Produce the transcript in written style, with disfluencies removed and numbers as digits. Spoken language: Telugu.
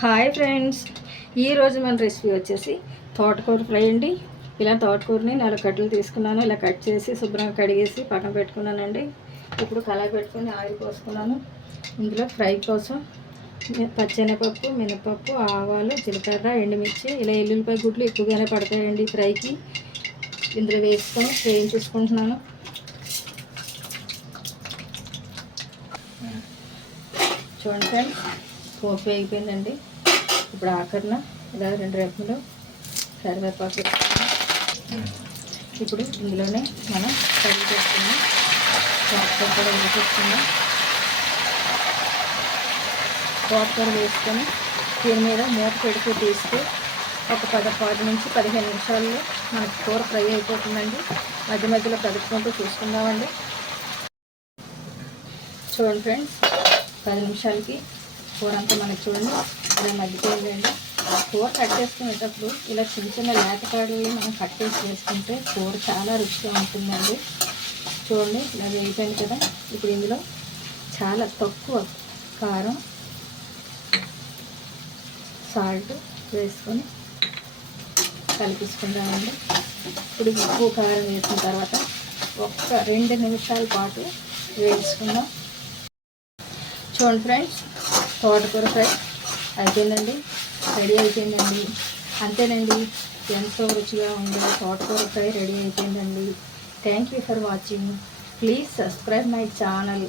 హాయ్ ఫ్రెండ్స్, ఈరోజు మన రెసిపీ వచ్చేసి తోటకూర ఫ్రై అండి. ఇలా తోటకూరని 4 కట్టలు తీసుకున్నాను. ఇలా కట్ చేసి శుభ్రంగా కడిగేసి పక్కన పెట్టుకున్నానండి. ఇప్పుడు కళాయి పెట్టుకొని ఆయిల్ పోసుకున్నాను. ఇందులో ఫ్రై కోసం పచ్చెనపప్పు, మినపప్పు, ఆవాలు, జీలకర్ర, ఎండుమిర్చి, ఇలా ఎల్లుల్లిపాయ గుడ్లు ఎక్కువగానే పడతాయండి ఫ్రైకి. ఇందులో వేసుకొని వేయించేసుకుంటున్నాను. చూడండి ఫ్రెండ్స్, పోపు వేగిపోయిందండి. ఇప్పుడు ఆఖరిన ఇలా 2 రెమ్మలు కరివేపాకు వేసుకున్నాం. ఇప్పుడు ఇందులోనే మనం కడిగి చేసుకున్నాం తోటకూర కూడా వేసేసుకుందాం. తోటకూర వేసుకొని దీని మీద మూత పెడితే తీస్తే ఒక 10 నుంచి 15 నిమిషాల్లో మనకి కూర ఫ్రై అయిపోతుందండి. మధ్య మధ్యలో కలుపుకుంటూ చూసుకుందామండి. చూడండి ఫ్రెండ్స్, 10 నిమిషాలకి కూర అంతా మనకి చూడండి ఇలా మగ్గిపోయిందండి. కూర కట్ చేసుకునేటప్పుడు ఇలా చిన్న చిన్న లేతకాడలు మనం కట్ చేసి వేసుకుంటే కూర చాలా రుచిగా ఉంటుందండి. చూడండి ఇలా వేగిపోయింది కదా. ఇప్పుడు ఇందులో చాలా తక్కువ కారం, సాల్ట్ వేసుకొని కలిపించుకుందామండి. ఇప్పుడు ఉప్పు కారం వేసిన తర్వాత ఒక్క 2 నిమిషాల పాటు వేసుకుందాం. చూడండి ఫ్రెండ్స్, తోటకూర ఫ్రై అయిపోయిందండి, రెడీ అయిపోయిందండి. అంతేనండి, ఎంతో రుచిగా ఉండే తోటకూర ఫ్రై రెడీ అయిపోయిందండి. Thank you for watching. Please subscribe my channel.